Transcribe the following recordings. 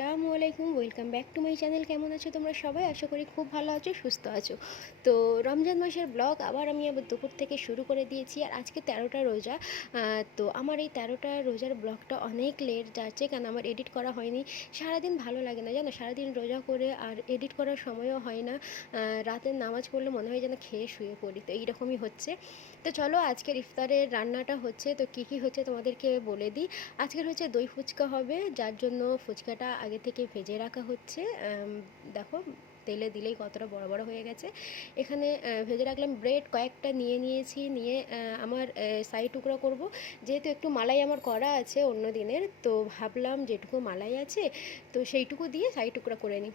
আসসালামু আলাইকুম, welcome back to my channel. কেমন আছো তোমরা সবাই? আশা করি খুব ভালো আছো, সুস্থ আছো। তো রমজান মাসের ব্লগ আবার দুপুর থেকে শুরু করে দিয়েছি। আর আজকে 13টা রোজা। তো আমার এই 13টা রোজার ব্লগটা অনেক লেট যাচ্ছে, কারণ আমার এডিট করা হয়নি। সারাদিন ভালো লাগে না, জানো, সারাদিন রোজা করে আর এডিট করার সময়ও হয় না। রাতের নামাজ পড়লে মনে হয় যেন খেয়ে শুয়ে পড়ি, তো এইরকমই হচ্ছে। তো চলো, আজকের ইফতারের রান্নাটা হচ্ছে, তো কী কী হচ্ছে তোমাদেরকে বলে দিই। আজকের হচ্ছে দই ফুচকা হবে, যার জন্য ফুচকাটা আগে থেকে ভেজে রাখা হচ্ছে। দেখো, তেলে দিলেই কতটা বড় বড় হয়ে গেছে। এখানে ভেজে রাখলাম। ব্রেড কয়েকটা নিয়ে নিয়েছি, নিয়ে আমার সাই টুকরো করব। যেহেতু একটু মালাই আমার করা আছে অন্য দিনের, তো ভাবলাম যেটুকু মালাই আছে তো সেইটুকু দিয়ে সাই টুকরো করে নিই।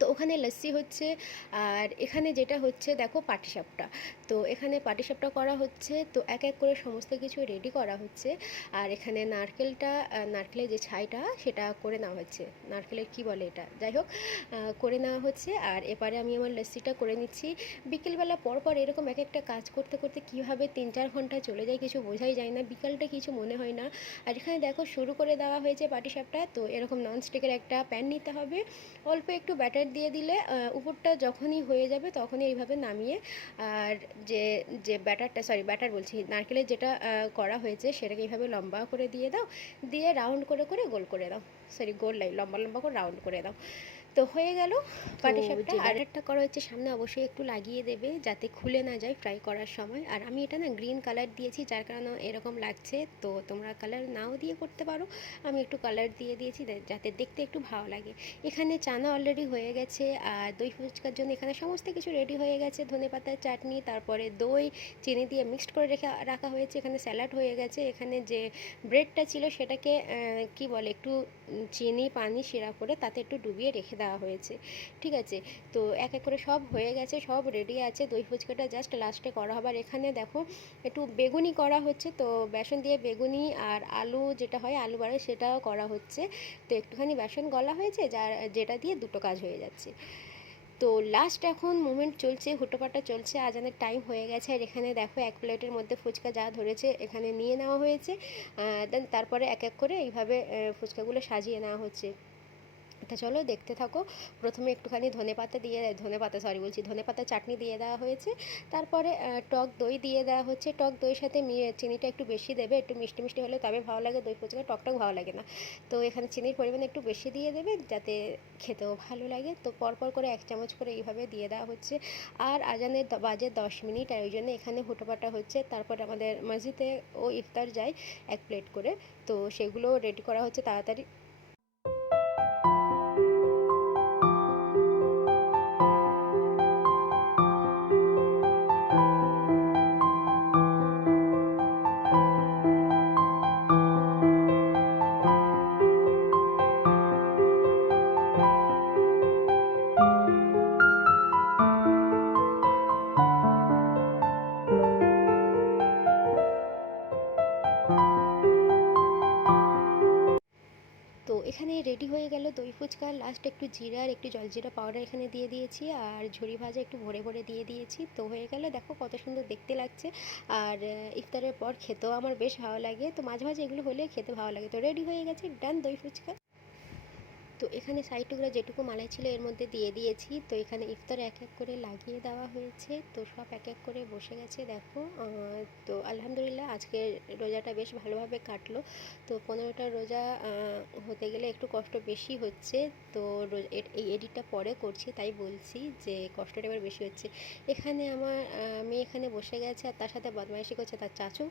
তো ওখানে লস্যি হচ্ছে। আর এখানে যেটা হচ্ছে দেখো, পাটিসাপটা। তো এখানে পাটিসাপটা করা হচ্ছে, তো এক এক করে সমস্ত কিছু রেডি করা হচ্ছে। আর এখানে নারকেলের যে ছাইটা সেটা করে নেওয়া হচ্ছে। নারকেলের কি বলে এটা, যাই হোক, করে নেওয়া হচ্ছে। আর এবারে আমি আমার লস্যিটা করে নিচ্ছি। বিকেলবেলা পর পর এরকম এক একটা কাজ করতে করতে কীভাবে 3-4 ঘন্টা চলে যায় কিছু বোঝাই যায় না, বিকালটা কিছু মনে হয় না। আর এখানে দেখো শুরু করে দেওয়া হয়েছে পাটিসাপটা। তো এরকম ননস্টিকের একটা প্যান নিতে হবে, অল্প একটু ব্যাটার দিয়ে দিলে উপরটা যখনই হয়ে যাবে তখনই এইভাবে নামিয়ে, আর যে যে ব্যাটার বলছি, নারকেলের যেটা করা হয়েছে সেটাকে এইভাবে লম্বা করে দিয়ে দাও, দিয়ে রাউন্ড করে করে গোল করে দাও। গোল লাই লম্বা লম্বা করে রাউন্ড করে দাও। তো হয়ে গেল পাটিসাপটা। আর ব্যাটারটা করা হচ্ছে সামনে অবশ্যই একটু লাগিয়ে দেবে যাতে খুলে না যায় ফ্রাই করার সময়। আর আমি এটা না গ্রিন কালার দিয়েছি, যার কারণে এরকম লাগছে। তো তোমরা কালার নাও দিয়ে করতে পারো, আমি একটু কালার দিয়ে দিয়েছি যাতে দেখতে একটু ভালো লাগে। এখানে চানা অলরেডি হয়ে গেছে। আর দই ফুচকার জন্য এখানে সমস্ত কিছু রেডি হয়ে গেছে। ধনেপাতার চাটনি, তারপরে দই, চিনি দিয়ে মিক্সড করে রাখা হয়েছে। এখানে স্যালাড হয়ে গেছে। এখানে যে ব্রেডটা ছিল সেটাকে কি বলে, একটু চিনি পানি সিরা করে তাতে একটু ডুবিয়ে রেখে দেওয়া হয়েছে। ঠিক আছে, তো এক এক করে সব হয়ে গেছে, সব রেডি আছে। দই ফুচকাটা জাস্ট লাস্টে করা হবে। আর এখানে দেখো একটু বেগুনি করা হচ্ছে, তো বেসন দিয়ে বেগুনি আর আলু যেটা হয় আলু বাড়ে সেটাও করা হচ্ছে। তো একটুখানি বেসন গলা হয়েছে, যেটা দিয়ে দুটো কাজ হয়ে যাচ্ছে। তো লাস্ট এখন মোমেন্ট চলছে, হুটোপাটা চলছে, আজানের টাইম হয়ে গেছে। আর এখানে দেখো এক প্লেটের মধ্যে ফুচকা যা ধরেছে এখানে নিয়ে নেওয়া হয়েছে। দেন তারপরে এক এক করে এইভাবে ফুচকাগুলো সাজিয়ে নেওয়া হচ্ছে। তা চলো দেখতে থাকো। প্রথমে একটুখানি ধনে পাতা চাটনি দিয়ে দেওয়া হয়েছে। তারপরে টক দই দিয়ে দেওয়া হচ্ছে। টক দইয়ের সাথে চিনিটা একটু বেশি দেবে, একটু মিষ্টি মিষ্টি হলে তবে ভালো লাগে। দই ফুচকা টকটক ভালো লাগে না, তো এখানে চিনির পরিমাণ একটু বেশি দিয়ে দেবে যাতে খেতেও ভালো লাগে। তো পরপর করে 1 চামচ করে এইভাবে দিয়ে দেওয়া হচ্ছে। আর আজানের বাজে 10 মিনিট, আর ওই জন্য এখানে হুটোপাটা হচ্ছে। তারপর আমাদের মসজিদে ও ইফতার যায় 1 প্লেট করে, তো সেগুলো রেডি করা হচ্ছে তাড়াতাড়ি। তো এখানে রেডি হয়ে গেল দই ফুচকা। লাস্ট একটু জিরা আর একটু জলজিরা পাউডার এখানে দিয়ে দিয়েছি, আর ঝুরি ভাজা একটু ভরে ভরে দিয়ে দিয়েছি। তো হয়ে গেল, দেখো কত সুন্দর দেখতে লাগছে। আর ইফতারের পর খেতেও আমার বেশ ভালো লাগে, তো মাঝে মাঝে এগুলো হলে খেতে ভালো লাগে। তো রেডি হয়ে গেছে, ডান দই ফুচকা। তো এখানে সাইড টুকরা যেটুকু মালাই ছিল এর মধ্যে দিয়ে দিয়েছি। তো এখানে ইফতার এক এক করে লাগিয়ে দেওয়া হয়েছে, তো সব এক এক করে বসে গেছে দেখো। তো আলহামদুলিল্লাহ আজকের রোজাটা বেশ ভালোভাবে কাটলো। তো 15টা রোজা হতে গেলে একটু কষ্ট বেশি হচ্ছে। তো এই এডিটটা পরে করছি তাই বলছি যে কষ্টটা এবার বেশি হচ্ছে। এখানে আমার মেয়ে এখানে বসে গেছে, আর তার সাথে বদমাইশি করছে তার চাচু।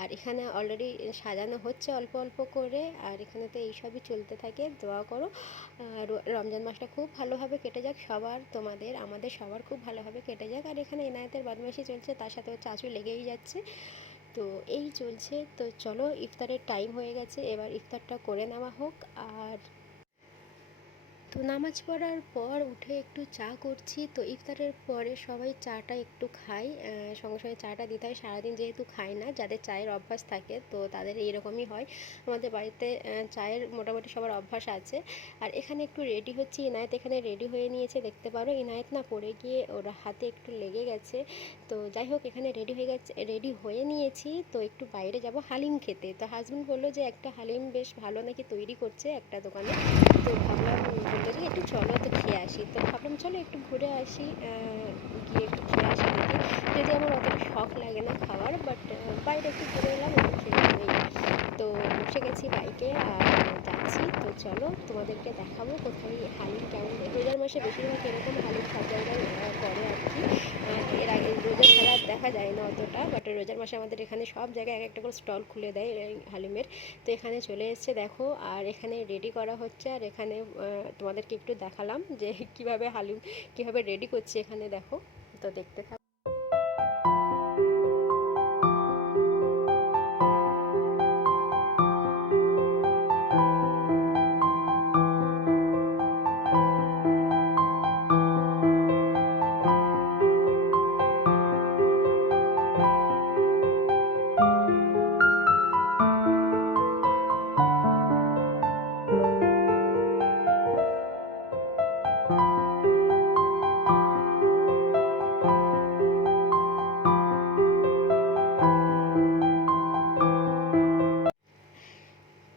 আর এখানে অলরেডি সাজানো হচ্ছে অল্প অল্প করে। আর এখানে তো এইসবই চলতে থাকে, দোয়া করো রমজান মাসটা খুব ভালোভাবে কেটে যাক সবার, তোমাদের আমাদের সবার খুব ভালোভাবে কেটে যাক। আর এখানে এনায়েতের বদমাইশি চলছে, তার সাথে ওর চাচু লেগেই যাচ্ছে। তো এই চলছে। তো চলো, ইফতারের টাইম হয়ে গেছে, এবার ইফতারটা করে নেওয়া হোক। আর তো নামাজ পড়ার পর উঠে একটু চা করছি। তো ইফতারের পরে সবাই চাটা একটু খায়, সঙ্গে সঙ্গে চাটা দিতে হয়। সারাদিন যেহেতু খায় না, যাদের চায়ের অভ্যাস থাকে তো তাদের এইরকমই হয়। আমাদের বাড়িতে চায়ের মোটামুটি সবার অভ্যাস আছে। আর এখানে একটু রেডি হচ্ছি, ইনায়েত এখানে রেডি হয়ে নিয়েছে, দেখতে পারো। ইনায়েত না পড়ে গিয়ে ওর হাতে একটু লেগে গেছে। তো যাই হোক, এখানে রেডি হয়ে গেছে, রেডি হয়ে নিয়েছি। তো একটু বাইরে যাব হালিম খেতে। তো হাজব্যান্ড বললো যে একটা হালিম বেশ ভালো নাকি তৈরি করছে একটা দোকানে। তো ভাবলাম, বললো যে একটু চলো তো খেয়ে আসি। তো ভাবলাম চলো একটু ঘুরে আসি, গিয়ে একটু খেয়ে আসি দেখি। যদি আমার অতটা শখ লাগে না খাওয়ার, বাট বাইরে একটু ঘুরে এলাম, একটু খেলাম এই। তো বসে গেছি বাইকে আর যাচ্ছি। তো চলো তোমাদেরকে দেখাবো কোথায় হালিম কেমন। রোজার মাসে বেশিরভাগ এরকম হালিম সব জায়গায় করে আর কি। এর আগে রোজা ছাড়া দেখা যায় না অতটা, বাট রোজার মাসে আমাদের এখানে সব জায়গায় এক একটা করে স্টল খুলে দেয় এই হালিমের। তো এখানে চলে এসছে দেখো, আর এখানে রেডি করা হচ্ছে। আর এখানে তোমাদেরকে একটু দেখালাম যে কিভাবে হালিম কিভাবে রেডি করছে এখানে দেখো। তো দেখতে থাকো।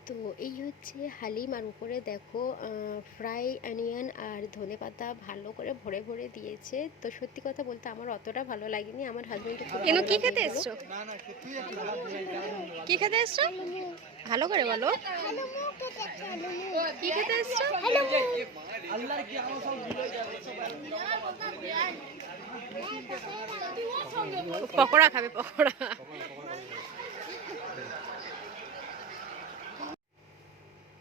তো এই হচ্ছে হালিম, আর উপরে দেখো ফ্রাই অনিয়ন আর ধনেপাতা ভালো করে ভরে ভরে দিয়েছে। তো সত্যি কথা বলতে আমার অতটা ভালো লাগেনি, আমার হাজবেন্ডের খুব ভালো কি লাগে খেতে এগুলো। এসছো? কি খেতে এসছো? ভালো করে বলো। কি খেতে এসছো? পকোড়া খাবে, পকোড়া।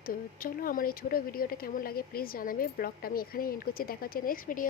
তো চলো, আমার এই ছোটো ভিডিওটা কেমন লাগে প্লিজ জানাবে। ব্লগটা আমি এখানে এন্ড করছি, দেখা হচ্ছে নেক্সট ভিডিও।